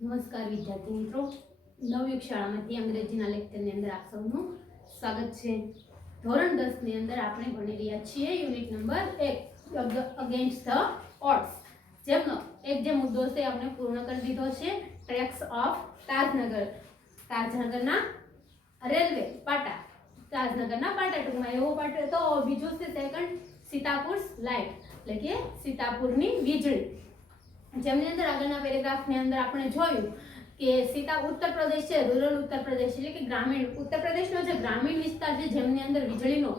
નમસ્કાર વિદ્યાર્થી મિત્રો, નવયુગ શાળામાંથી અંગ્રેજીના લેક્ચરની અંદર આપ સૌનું સ્વાગત છે. ધોરણ 10 ની અંદર આપણે ભણી રહ્યા છીએ unit number 1 against the odds. જેમનો એક જે મુદ્દો છે આપણે પૂર્ણ કરી દીધો છે, ટ્રેક્સ ઓફ તાજનગર. તાજનગરના રેલવે પાટા, તાજનગરના પાટા ટૂંકમાં એવો પાટો. તો બીજું છે સેકન્ડ સીતાપુર લાઇટ, એટલે કે સીતાપુરની વીજળી. જેમની અંદર આગળના પેરેગ્રાફની અંદર આપણે જોયું કે ઉત્તર પ્રદેશ છે, રૂરલ ઉત્તર પ્રદેશ એટલે કે ગ્રામીણ ઉત્તર પ્રદેશનો જે ગ્રામીણ વિસ્તાર છે, જેમની અંદર વીજળીનો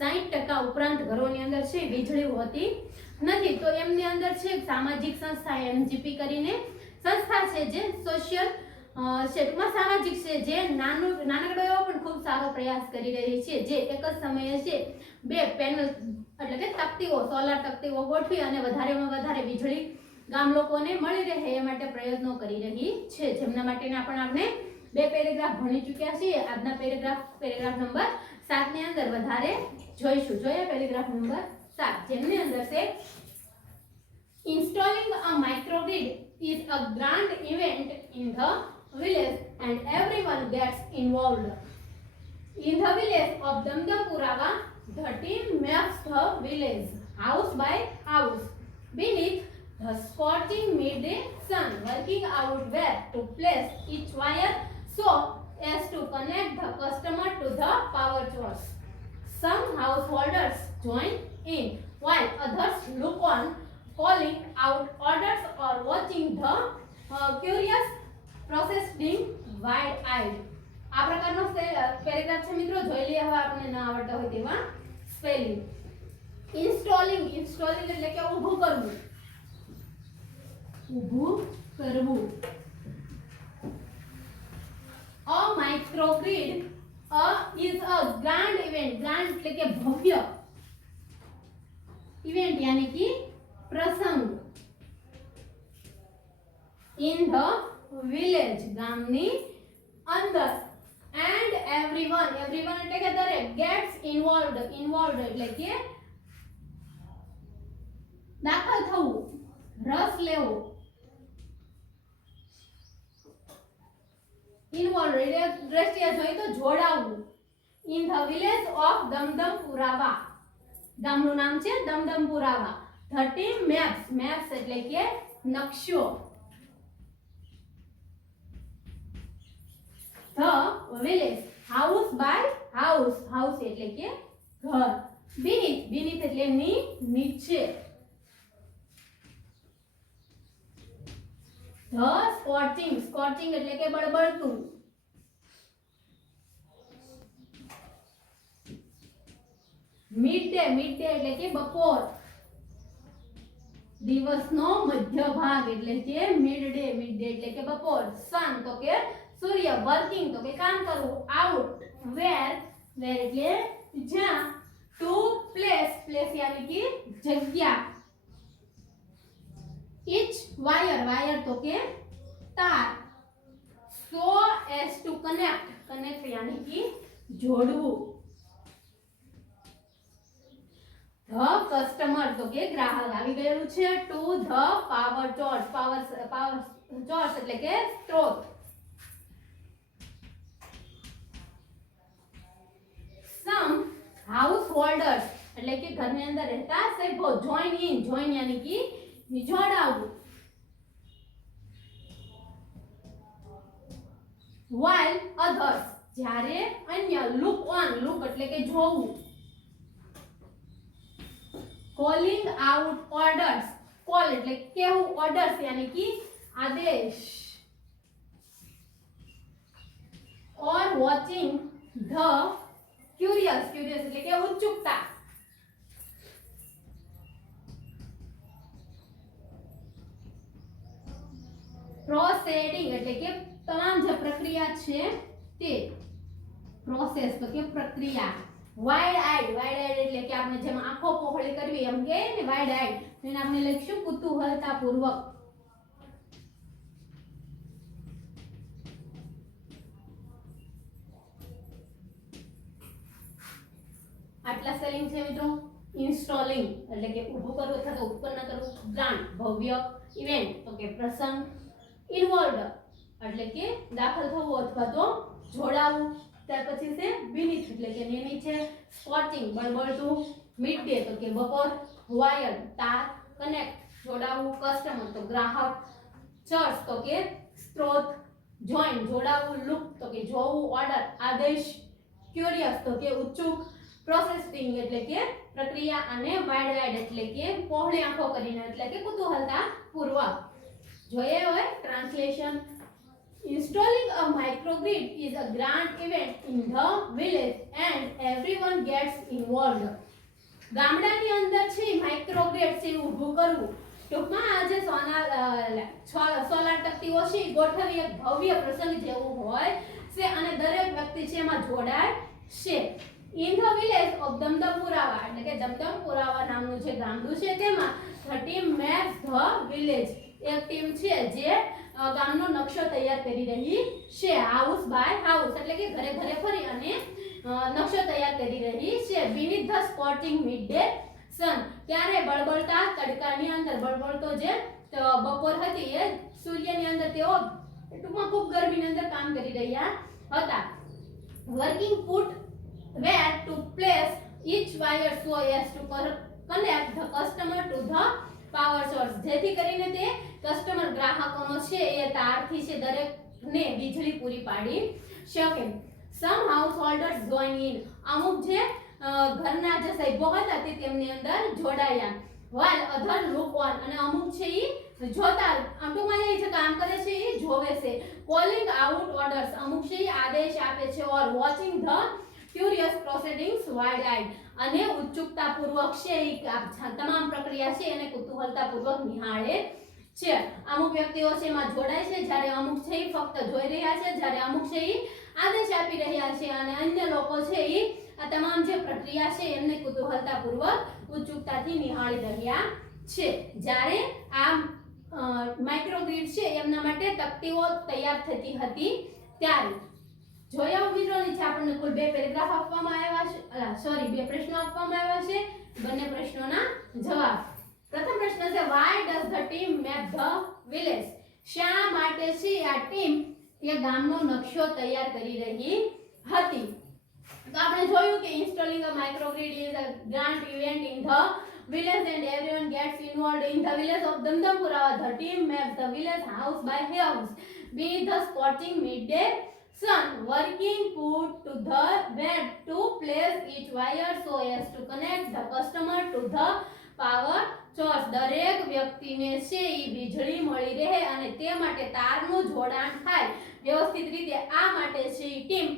60% ઉપરાંત ઘરોની અંદર છે વીજળી હોતી નથી. તો એમની અંદર છે સામાજિક સંસ્થા એમજીપી કરીને સંસ્થા છે, જે સોશિયલ ટૂંકમાં સામાજિક છે, જે નાનકડો એવો પણ ખૂબ સારો પ્રયાસ કરી રહી છે, જે એક જ સમયે છે 2 પેનલ એટલે કે તકતીઓ, સોલાર તકતીઓ ગોઠવી અને વધારેમાં વધારે વીજળી ગામ લોકોને મળી રહે એ માટે પ્રયત્નો કરી રહી છે. જેમના માટેના પણ આપણે 2 પેરેગ્રાફ ભણી ચૂક્યા છીએ. આજના પેરેગ્રાફ નંબર 7 ની અંદર વધારે જોઈશું. જોઈએ પેરેગ્રાફ નંબર 7, જેમની અંદર છે installing a microgrid is a grand event in the village and everyone gets involved. In the village of Damdampurava, the team maps the village house by house beneath the scorching midday sun, working out where to place each wire so as to connect the customer to the power source. Some householders join in, while others look on, calling out orders or watching the curious processing wide-eyed. આ પ્રકારનો paragraph છે મિત્રો. જોઈ લઈએ હવે આપણે ના આવડતા હોય તેવા સ્પેલિંગ. ઇન્સ્ટોલિંગ એટલે કે ઊભું કરવું. A microgrid is a grand event. grand એટલે કે ભવ્ય ઇવેન્ટ यानी कि પ્રસંગ. in the village ગામની અંદર, and everyone એટલે કે દરેક, gets involved એટલે કે દાખલ થવું, રસ લેવો. ઇન્વોલ્વ એટલે દ્રષ્ટિએ જોઈ તો જોડાવવું. In the village of Damdampurava, ગામનું નામ છે દમદમપુરાવા. 30 મેપ્સ એટલે કે નકશો. The village house by house એટલે કે ઘર. beneath એટલે નીચે. The scorching એટલે કે બળબળતું. midday એટલે કે બપોર. દિવસનો મધ્ય ભાગ એટલે કે midday એટલે કે બપોર. sun તો કે સૂર્ય. working તો કે કામ કરવું. out where એટલે જ્યાં. to place यानी कि જગ્યા. each wire તો કે તાર. so as to connect यानी कि જોડવું. the customer તો કે ગ્રાહક આવી ગયેલું છે. to the power source એટલે કે સ્ત્રોત. some householders એટલે કે ઘરની અંદર રહેતા સભ્યો join यानी कि જોડાવું. while others જ્યારે અન્ય look એટલે કે જોવું. calling out orders, call એટલે કેવું, orders यानी कि આદેશ. or watching the curious એટલે કે ઉત્સુકતા. પ્રોસેડિંગ એટલે કે તમામ જે પ્રક્રિયા છે તે. પ્રોસેસ તો કે પ્રક્રિયા. વાઇડ આઈડ એટલે કે આપણે જેમ આંખો પહોળી કરવી એમ કે ને વાઇડ આઈડ, એને આપણે લખીશું કુતૂહલતાપૂર્વક. આટલા સ્પેલિંગ છે મિત્રો. ઇન્સ્ટોલિંગ એટલે કે ઊભું કરવું અથવા તો ઉત્પન્ન કરવું. ગ્રાન્ડ ભવ્ય. ઇવેન્ટ તો કે પ્રસંગ. ઇન્વોલ્વડ એટલે કે દાખલ થવું અથવા તો જોડાવું. ત્યાર પછી છે beneath એટલે કે નીચે, scorching બળબળતું, midday તો કે બપોર, wire તાર, connect જોડાવું, customer તો ગ્રાહક, source તો કે સ્ત્રોત, join જોડાવું, look તો કે જોવું, order આદેશ, curious તો કે ઉત્સુક, પ્રોસેસિંગ એટલે કે પ્રક્રિયા અને વાઇડ વાઇડ એટલે કે પહોળી આંખો કરીને એટલે કે કુતૂહલતા પૂર્વક. જોઈએ હોય translation. Installing a microgrid is a grand event in the village and everyone gets involved. ગામડાની અંદર છે માઇક્રોગ્રીડ છે ઊભું કરવું. ટૂંકમાં આજે સોલાર તકતીઓ છે ગોઠવી એક ભવ્ય પ્રસંગ જેવું હોય છે અને દરેક વ્યક્તિ છે એમાં જોડાય છે. In the village of દમદમપુરાવા એટલે કે દમદમપુરાવા નામનું જે ગામડું છે તેમાં the team maps the village એક ટીમ છે જે ગામનો નકશો તૈયાર કરી રહી છે. હાઉસ બાય હાઉસ એટલે કે ઘરે ઘરે ફરી અને નકશો તૈયાર કરી રહી છે. beneath the scorching midday sun ત્યારે બળબળતા તડકાની અંદર, બળબળતો જે બપોર હતી એ સૂર્યની અંદર તેઓ ટૂંકમાં ખૂબ ગરમીની અંદર કામ કરી રહ્યા હતા. working put where to place each wire so as to connect the customer to the power source જેથી કરીને તે કસ્ટમર ગ્રાહકોનો છે એ તારથી છે દરેકને વીજળી પૂરી પાડી શકે. some householders join in અમુક જે ઘરના જે સભ્યો હતા તે તેમની અંદર જોડાયા. while other look on અને અમુક છે ઈ જોતા ટૂંકમાં એ જે કામ કરે છે એ જોવે છે. calling out orders અમુક છે ઈ આદેશ આપે છે. or watching the curious proceedings wide eyed અને ઉત્સુકતાપૂર્વક છે ઈ તમામ પ્રક્રિયા છે એને કુતૂહલતાપૂર્વક નિહાળે છે. અમુક વ્યક્તિઓ છે એમાં જોડાય છે જ્યારે અમુક છે ઈ ફક્ત જોઈ રહ્યા છે, જ્યારે અમુક છે ઈ આદેશ આપી રહ્યા છે અને અન્ય લોકો છે ઈ આ તમામ જે પ્રક્રિયા છે એમને કુતૂહલતાપૂર્વક ઉત્સુકતાથી નિહાળી રહ્યા છે. જ્યારે આ માઇક્રોગ્રીડ છે એમના માટે તકતીઓ તૈયાર થતી હતી ત્યારે. જોયા મિત્રો નીચે આપણને કુલ 2 પેરેગ્રાફ આપવામાં આવ્યા છે, સોરી 2 પ્રશ્નો આપવામાં આવ્યા છે. બંને પ્રશ્નોના જવાબ. પ્રથમ પ્રશ્ન છે why does the team map the village? શા માટે છે આ ટીમ એ ગામનો નકશો તૈયાર કરી રહી હતી? તો આપણે જોયું કે installing a microgrid is a grand event in the village and everyone gets involved. In the village of Damdampura, the team maps the village house by house beneath the scorching midday sun, working put to the where to place each wire so as to connect the customer to the power source. દરેક વ્યક્તિને છે ઈ વીજળી મળી રહે અને તે માટે તારનું જોડાણ થાય વ્યવસ્થિત રીતે. આ માટે છે ઈ ટીમ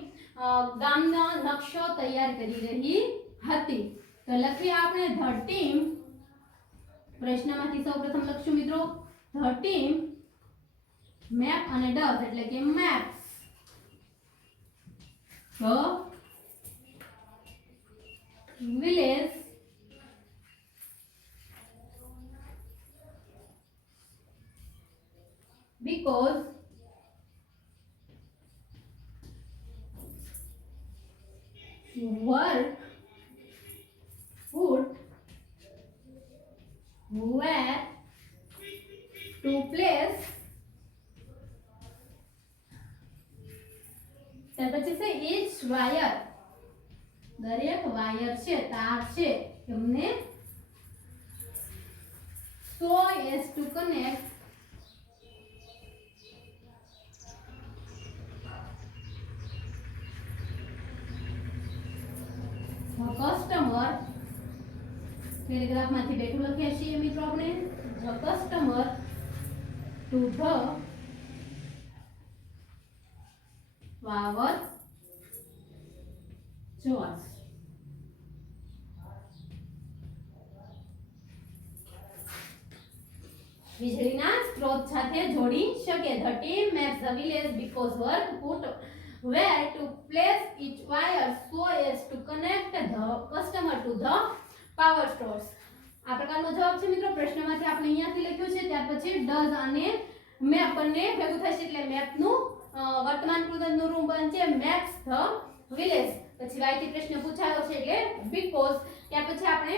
ગામનો નકશો તૈયાર કરી રહી હતી. તો લખીએ આપણે ધ ટીમ. પ્રશ્નમાંથી સૌપ્રથમ લખશું મિત્રો ધ ટીમ મેપ અને ડઝ એટલે કે maps the village because work put where to place. ત્યાર પછી છે each wire દરેક વાયર છે તાર છે એમને so as to connect the customer. Paragraph માંથી બેઠું લખ્યા છીએ મિત્રો આપણે the customer to the power source. વીજળીના સ્ત્રોત સાથે જોડી શકે. The team maps the village because work put where to place each wire so as to connect the customer to the power source. આ પ્રકારનો જવાબ છે મિત્રો. પ્રશ્નમાંથી આપણે અહીંયાથી લખ્યું છે. ત્યાર પછી does અને map બંને ભેગું થશે એટલે મેપનું વર્તમાન કૃદંતનું રૂપ બનશે maps the village. પછી વાયથી પ્રશ્ન પૂછાયો છે એટલે because. ત્યાર પછી આપણે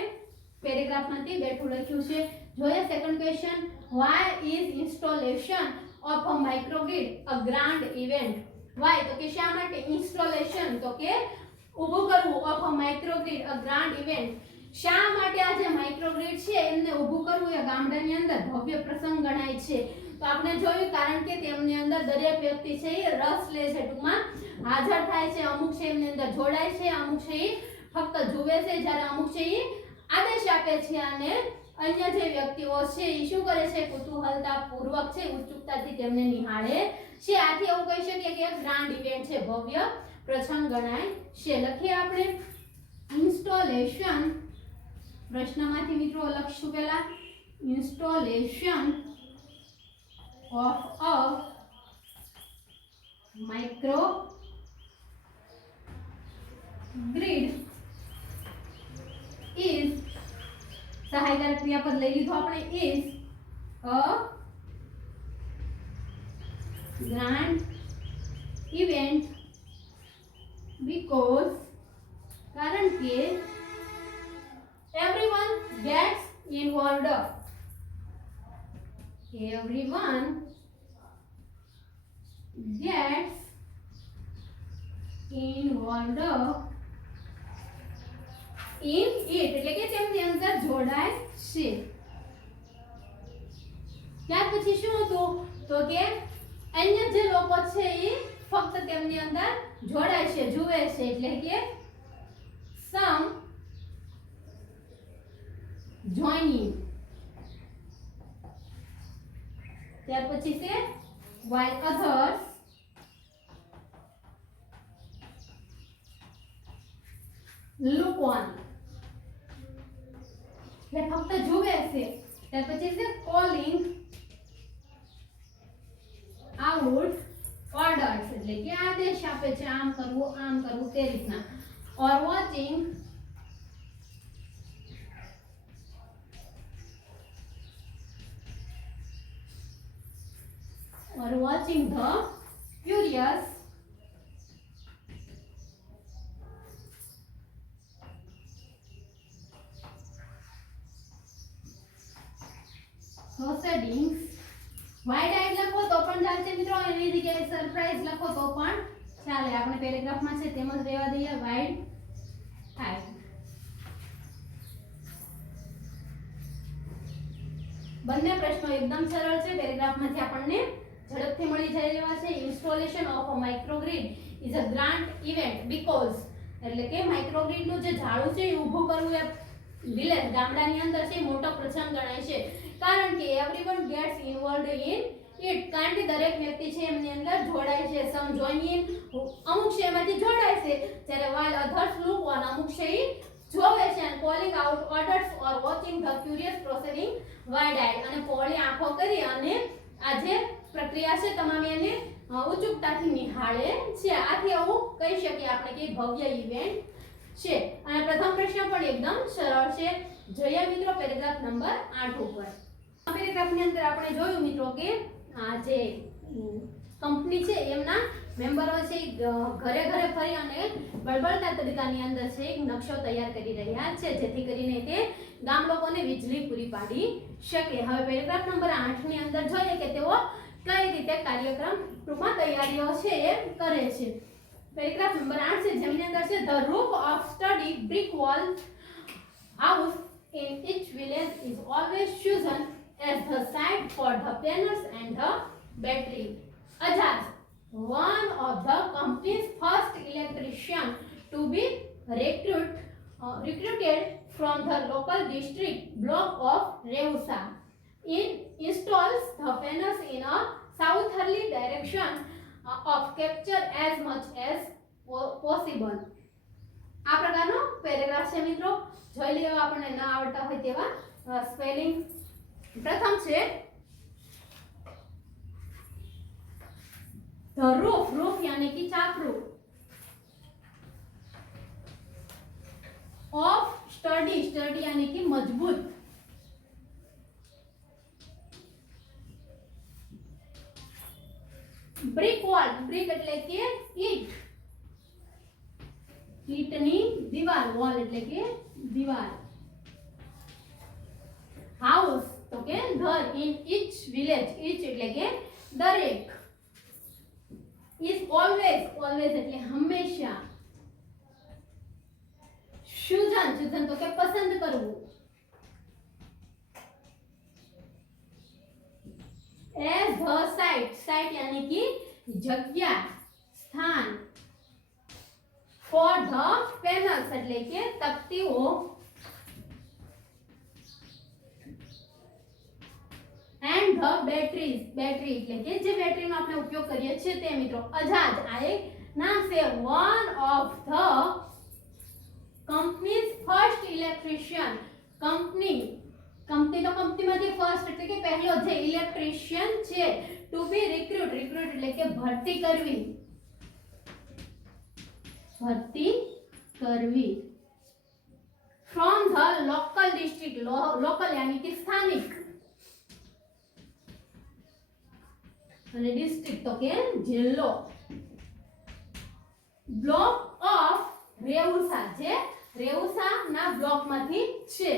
પેરેગ્રાફમાંથી બેઠું લખ્યું છે. જોઈએ second question why is installation of a microgrid a grand event. Why તો કે શા માટે ઇન્સ્ટોલેશન તો કે ઊભું કરવું of a microgrid a grand event. શા માટે આ જે માઇક્રોગ્રીડ છે એમને ઊભું કરવું એ ગામડાની અંદર ભવ્ય પ્રસંગ ગણાય છે. તો આપણે જોયું કારણ કે તેમની અંદર દરેક વ્યક્તિ છે એ રસ લે છે, ટૂંકમાં હાજર થાય છે, અમુક છે એમની અંદર જોડાય છે, અમુક છે એ ફક્ત જુએ છે, જ્યારે અમુક છે એ આદેશ આપે છે અને અન્ય જે વ્યક્તિઓ છે એ શું કરે છે, કુતૂહલતા પૂર્વક છે ઉત્સુકતાથી તેમને નિહાળે છે. આથી એવું કહી શકીએ કે ગ્રાન્ડ ઇવેન્ટ છે, ભવ્ય પ્રસંગ ગણાય છે. લખીએ આપણે ઇન્સ્ટોલેશન. પ્રશ્નમાંથી મિત્રો લખશું પહેલા installation of a microgrid is સહાયકાર ક્રિયાપદ લઈ લીધું આપણે is a grand event because કારણ કે everyone gets involved. Everyone gets involved in it એટલે કે તેમની અંદર જોડાય છે. ત્યાર પછી શું હતું તો કે અન્ય જે લોકો છે એ ફક્ત તેમની અંદર જોડાય છે, જુએ છે, એટલે કે some joining. ત્યાર પછી છે while others look on. એટલે ફક્ત જુએ છે. ત્યાર પછી છે calling out orders એટલે કે આદેશ આપે છે, આમ કરવું તે રીતના. or watching the curious proceedings. Wide eyed લખો તો પણ ચાલશે મિત્રો, એની જગ્યાએ સરપ્રાઈઝ લખો તો પણ ચાલે. આપણે પેરેગ્રાફમાં છે તેમ જ રહેવા દઈએ વાઇડ આઈડ. બંને પ્રશ્નો એકદમ સરળ છે, પેરેગ્રાફમાંથી આપણને ઝડપથી મળી જાય એવા છે. Installation of a microgrid is a grand event because એટલે કે માઇક્રોગ્રીડનું જે ઝાડું છે એ ઊભું કરવું એ વિલેજ ગામડાની અંદર છે મોટો પ્રસંગ ગણાય છે. કારણ કે everyone gets involved in it કારણ કે દરેક વ્યક્તિ છે એમની અંદર જોડાય છે. સમ જોઈન ઇન અમુક છે એમાંથી જોડાય છે, જ્યારે while others look on અમુક છે એ જોવે છે. and calling out orders or watching the curious proceeding wide eyed અને પોળી આંખો કરી અને આ જે પ્રક્રિયા છે તમામ એને ઉત્સુકતાથી નિહાળે છે. આથી આવું કહી શકીએ આપણે કે ભવ્ય ઇવેન્ટ છે. અને પ્રથમ પ્રશ્ન પણ એકદમ સરળ છે. જોઈએ મિત્રો પેરેગ્રાફ નંબર 8 ઉપર. આ પેરેગ્રાફની અંદર આપણે જોયું મિત્રો કે આ જે કંપની છે એમના મેમ્બરો છે ઘરે ઘરે ફરી અને બળબળતા તરીકાની અંદર છે એક નકશો તૈયાર કરી રહ્યા છે, જેથી કરીને તે ગામ લોકોને વીજળી પૂરી પાડી શકે. હવે પેરેગ્રાફ નંબર 8 ની અંદર જોઈએ કે તેઓ કઈ રીતે કાર્યક્રમ ટૂંકમાં તૈયારીઓ છે એ કરે છે. પેરેગ્રાફ નંબર 8 છે જેમની અંદર છે the roof of study brick wall house in each village is always chosen as the site for the panels and the battery. Ajaz, one of the company's first electrician to be recruited from the local district block of Reusa, installs the panels in a southerly direction of capture as much as possible. આ પ્રકારનો paragraph છે મિત્રો. જોઈ લેવા આપણને ન આવડતા હોય તેવા સ્પેલિંગ. પ્રથમ છે the roof यानी कि छापरू of study यानी कि मजबूत. brick wall એટલે કે ઈંટ, ઈંટની દીવાલ, વોલ એટલે કે દીવાલ. હાઉસ તો કે ઘર, ઇન each village each એટલે કે દરેક, is always, always એટલે હંમેશા, chosen, chosen તો કે પસંદ કરવું, as the site, site यानी कि जग्या, स्थान, for the panels એટલે કે તકતીઓ, and the batteries, battery એટલે કે જે બેટરીનો આપણે ઉપયોગ કરીએ છીએ તે મિત્રો. અજાજ આ એક નામ છે, one of the company's first electrician, company તો કંપનીમાંથી ફર્સ્ટ એટલે કે પહેલો જે ઇલેક્ટ્રિશિયન છે, ટુ બી રિક્રુટ, રિક્રુટ એટલે કે ભરતી કરવી, from the local district, local यानी कि स्थानिक, અને district તો કે જિલ્લો, block of રેઉસા, જે રેઉસાના બ્લોકમાંથી છે,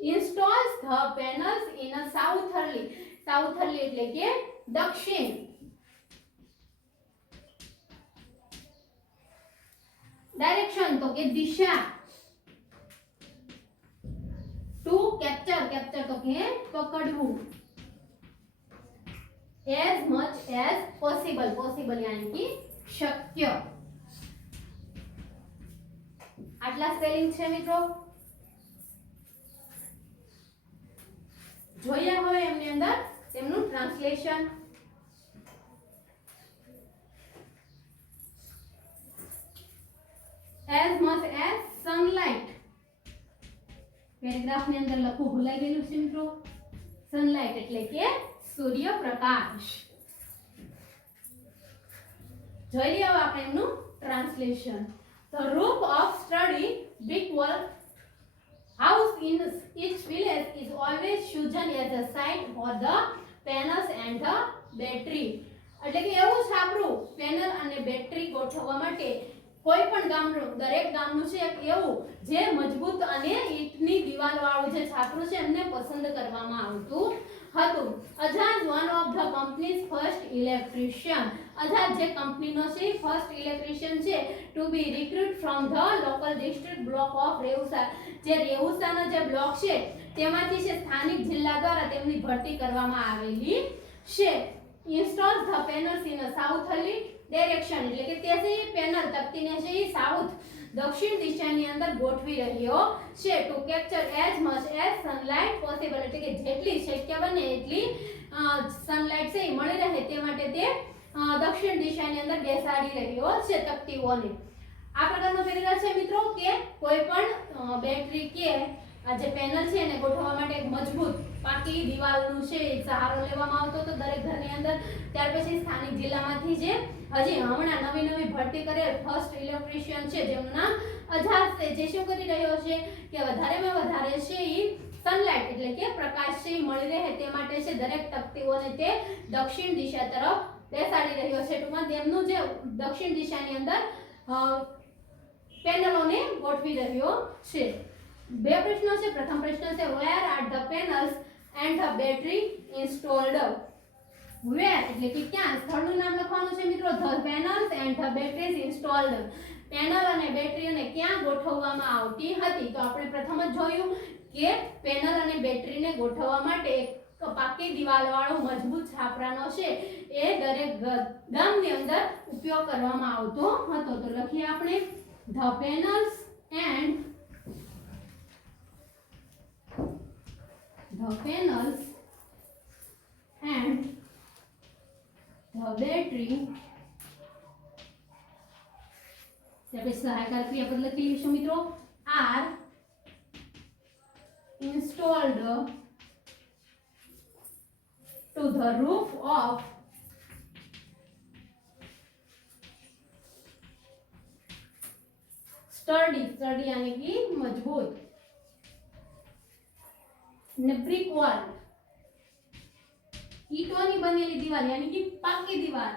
installs the panels in a southerly, southerly એટલે કે દક્ષિણ, direction તો કે દિશા, to capture, capture તો કે પકડવું, as much as possible, possible यानी कि शक्य. આટલા સ્પેલિંગ છે મિત્રો. જોઈએ હવે એમની અંદર તેમનું translation. as much as sunlight, paragraph ની અંદર લખવું ભૂલાઈ ગયેલું છે મિત્રો. સનલાઇટ એટલે કે સૂર્યપ્રકાશ. જોઈ લઈએ હવે આપણે એમનું translation. The roof of sturdy brick wall house in each village is always chosen as a site for the panels and the battery. એટલે કે એવું છાપરું પેનલ અને બેટરી ગોઠવવા માટે કોઈ પણ ગામનું, દરેક ગામનું છે એક એવું જે મજબૂત અને ઈંટની દિવાલ વાળું જે છાપરું છે એમને પસંદ કરવામાં આવતું હતું. અજાજ one of the companies first electrician, અજાજ જે કંપનીનો છે ફર્સ્ટ ઇલેક્ટ્રિશિયન છે, to be recruit from the local district block of રેઉસા, જે રેઉસાનો જે બ્લોક છે તેમાંથી છે સ્થાનિક જિલ્લા દ્વારા તેમની ભરતી કરવામાં આવેલી છે. Install the panels in a southerly direction એટલે કે તે છે પેનલ તકતીને છે એ સાઉથ દક્ષિણ દિશાની અંદર ગોઠવી રહ્યો છે. Two capture as much as sunlight possible એટલે કે જેટલી શક્ય બને એટલી સનલાઇટ છે એ મળી રહે તે માટે તે દક્ષિણ દિશાની અંદર બેસાડી રહ્યો છે તકતીઓને. આ પ્રકારનો પેરેગ્રાફ છે મિત્રો કે કોઈ પણ બેટરી કે આ જે પેનલ છે એને ગોઠવવા માટે એક મજબૂત પાકી દિવાલનું છે સહારો લેવામાં આવતો હતો દરેક ઘરની અંદર. ત્યાર પછી સ્થાનિક જિલ્લામાંથી જે હજી હમણાં નવી ભરતી કરેલ ફર્સ્ટ ઇલેક્ટ્રિશિયન છે જેનું નામ અજાજ છે, જે શું કરી રહ્યો છે કે વધારેમાં વધારે છે એ સનલાઇટ એટલે કે પ્રકાશ છે મળી રહે તે માટે છે દરેક તકતીઓને તે દક્ષિણ દિશા તરફ બેસાડી રહ્યો છે. ટૂંકમાં તેમનું જે દક્ષિણ દિશાની અંદર પેનલોને ગોઠવી રહ્યો છે. બે પ્રશ્નો છે. પ્રથમ પ્રશ્ન છે where are the panels and the battery installed. where એટલે કે ક્યાં, સ્થળનું નામ લખવાનું છે મિત્રો. the panels and the batteries installed, panel અને બેટરીને ક્યાં ગોઠવવામાં આવતી હતી. તો આપણે પ્રથમ જ જોયું કે પેનલ અને બેટરીને ગોઠવવા માટે એક પાકી દિવાલ વાળો મજબૂત છાપરાનો છે એ દરેક ગામની અંદર ઉપયોગ કરવામાં આવતો હતો. તો લખીએ આપણે the panels and the battery. આપણે સહાયકાર ક્રિયાપદ લખી લઈશું મિત્રો. are installed to the roof of sturdy, sturdy यानी कि मजबूत, ब्रिक वॉल ईंटोनी बनेली दीवार यानी कि पाकी दीवार,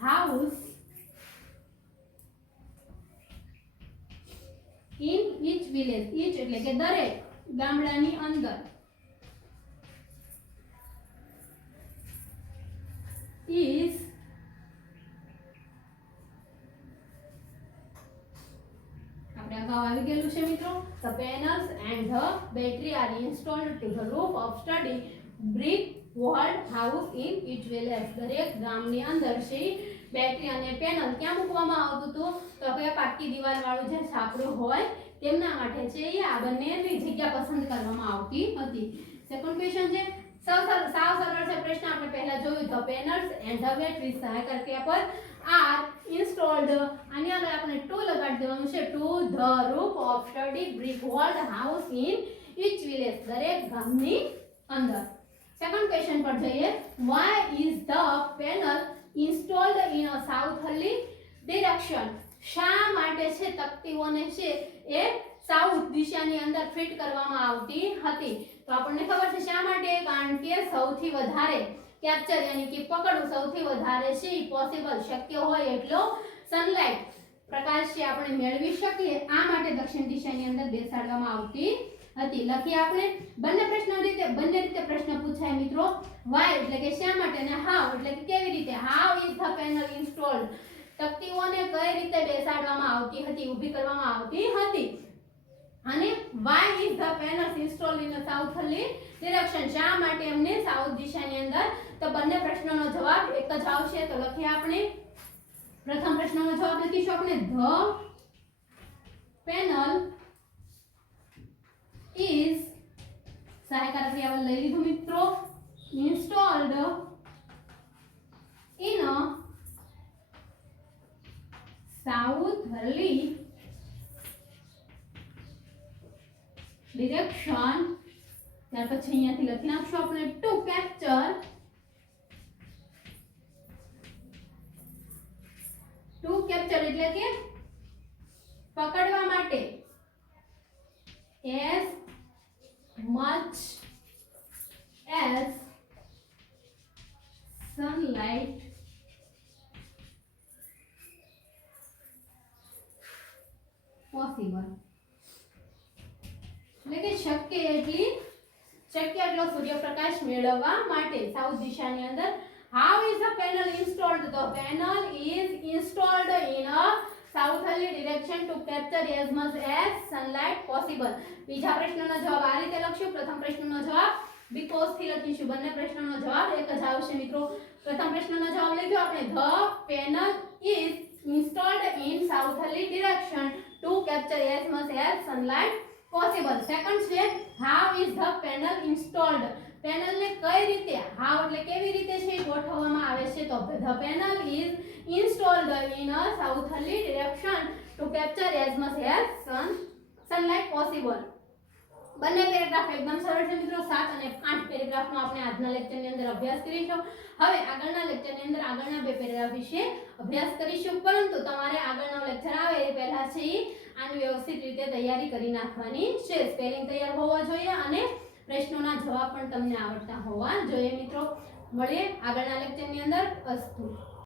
house in each village, each એટલે કે દરેક, ગામડાની અંદર is આપણે અગાઉ આવી ગયેલું છે મિત્રો. The panels and the battery are installed to the roof of study brick walled house in each village. દરેક ગામની અંદર છે બેટરી અને પેનલ ક્યાં મૂકવામાં આવતું હતું? તો કે પાકી દીવાલ વાળું જે છાપરું હોય તેમના માટે છે આ બંનેની જગ્યા પસંદ કરવામાં આવતી હતી. સેકન્ડ ક્વેશ્ચન છે સાવ સરળ છે પ્રશ્ન. આપણે પહેલા જોયું the panels and the battery સહાયક ક્રિયા પર are installed. આની આગળ આપણે to લગાડી દેવાનું છે. to the roof of study brick walled house in each village. દરેક ગામની અંદર. સેકન્ડ ક્વેશ્ચન પર જઈએ. why is the panel installed in a southerly direction? શા માટે છે તકતીઓને છે એ સાઉથ દિશાની અંદર ફિટ કરવામાં આવતી હતી? તો આપણને ખબર છે શા માટે? કારણ કે સૌથી વધારે કેપ્ચર યાની કે પકડવું સૌથી વધારે છે પોસિબલ શક્ય હોય એટલો સનલાઇટ પ્રકાશ છે આપણે મેળવી શકીએ આ માટે દક્ષિણ દિશાની અંદર બેસાડવામાં આવતી હતી. લખીએ આપણે. બંને રીતે પ્રશ્ન પૂછાય મિત્રો. વાય એટલે કે શા માટે અને હાઉ એટલે કે કેવી રીતે. How is the panel installed? તકતીઓને કઈ રીતે બેસાડવામાં આવતી હતી, ઊભી કરવામાં આવતી હતી. અને why is the panels installed in a southerly direction? શા માટે અમને સાઉથ દિશાની અંદર? તો બંને પ્રશ્નોનો જવાબ એક જ આવશે. તો લખીએ આપણે. પ્રથમ પ્રશ્નનો જવાબ લખીશું આપણે the panel is સહાયકાર ક્રિયાપદ લઈ લીધું મિત્રો. installed in a southerly direction. ત્યાર પછી અહીંયાથી લખી નાખશું આપણે to capture એટલે કે પકડવા માટે as much as sunlight possible. એટલે કે શક્ય એટલો સૂર્યપ્રકાશ મેળવવા માટે સાઉથ દિશાની અંદર. how is the panel installed? the panel is installed in a southerly direction to capture as much as sunlight possible. બીજા પ્રશ્નનો જવાબ આ રીતે લખશું. પ્રથમ પ્રશ્નનો જવાબ because થી લખીશું. બંને પ્રશ્નનો જવાબ એક જ આવશે મિત્રો. પ્રથમ પ્રશ્નનો જવાબ લખ્યો આપણે the panel is installed in southerly direction to capture as much as sunlight possible. Second છે how is the panel installed? Panel ને કઈ રીતે, how એટલે કેવી રીતે છે ગોઠવવામાં આવે છે? તો the panel is installed in a southerly direction to capture as much as sunlight possible. બંને પેરેગ્રાફ એકદમ સરળ છે મિત્રો. 7 અને 8 પેરેગ્રાફનો આપણે આજના લેક્ચરની અંદર અભ્યાસ કરીશું. હવે આગળના લેક્ચરની અંદર આગળના બે પેરેગ્રાફ વિશે અભ્યાસ કરીશું. પરંતુ તમારે આગળનો લેક્ચર આવે એ પહેલા છે આની વ્યવસ્થિત રીતે તૈયારી કરી નાખવાની છે. સ્પેલિંગ તૈયાર હોવો જોઈએ અને પ્રશ્નોના જવાબ પણ તમને આવડતા હોવા જોઈએ મિત્રો. મળીએ આગળના લેક્ચરની અંદર. અસ્તુ.